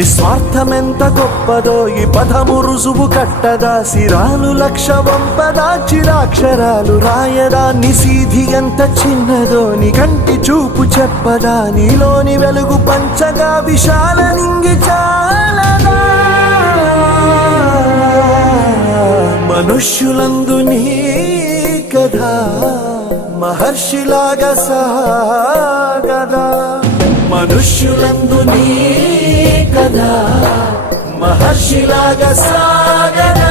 నిస్వార్థమెంత గొప్పదో ఈ పదము రుజువు కట్టదా, సిరాలు లక్ష వంపదా, చిరాక్షరాలు రాయదా, నిసీధి ఎంత చిన్నదో నీ కంటి చూపు చెప్పదా, నీలోని వెలుగు పంచగా విశాల నింగి చాలదా. మనుష్యులందు నీ కథ మహర్షిలాగా సాగదా, మనుష్యులందు నీ కథ మహర్షిలాగా సాగదా.